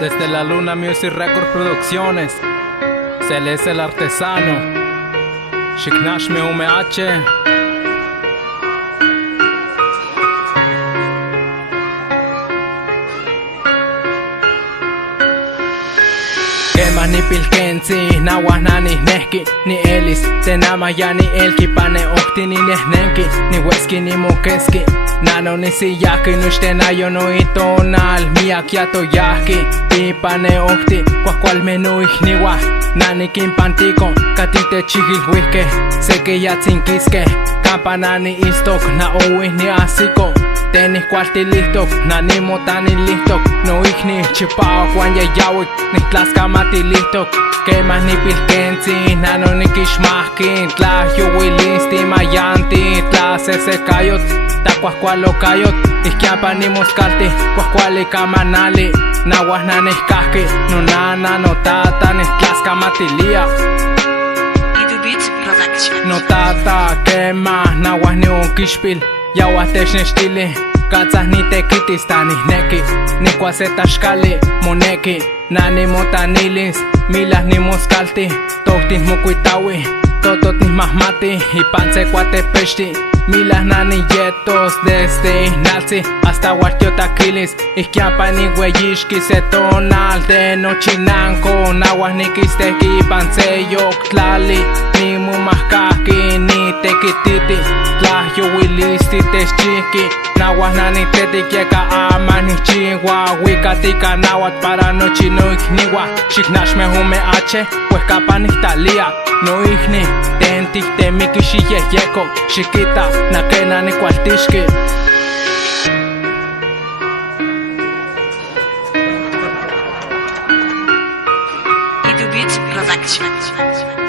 Desde la Luna Music Record Producciones, Celeste el artesano, Shiknashme UMH. Kemas ni pilkensi, nawas nani nehki, ni elis, tenama ya ni elki, pane ohti ni nehnenki, ni weski ni mukeski, nano ni siyaki, nushtenayo no itonal, miak yato yahki, ipane ohti, kwal menu ihniwa, nani kimpantiko, katite chigil wihke, seke yatsinkiske, kampanani istok, na uwih ni asiko, tenis cualti listok, nani motani listok, no ihni chipao kwan yayawik, ni tlaskamati listok, kemas ni pilkensi, nano ni kishmahki, tla yuwilisti mayanti, tla sesekayot, ta kwaskualokayot, ihkiampa ni moskalti, kwaskuali kamanali, nawas nanihkahki, no nana no tata, ni tlaskamatilia. No tata, kemas, nawas ni unkishpil, yawas technechtili, katzas ni tekitis tanis neki, ni kwasetaxkali moneki, nani motanilis, milas ni moskalti, tohtis mokuitawi, tototis mahmati, ipanse kuatepexti, milas nani yetos desde ihnalsi hasta huartiotaquilis, ihkiampa ni weyixki setonal de nochinanko, nawas ni kisteki ipanse yoktlali, ni mumahkahki ni tekititi, tla yuwilisti techchihki, nawas nani tetikieka ama ni chihua, wikatika nawat para nochi no ihniwa, Shiknashme UMH, pues kapa nihtalia, no ihni, tentik temiki xiyeyeko, xikita, nakena ni kualtixki. Beats Production.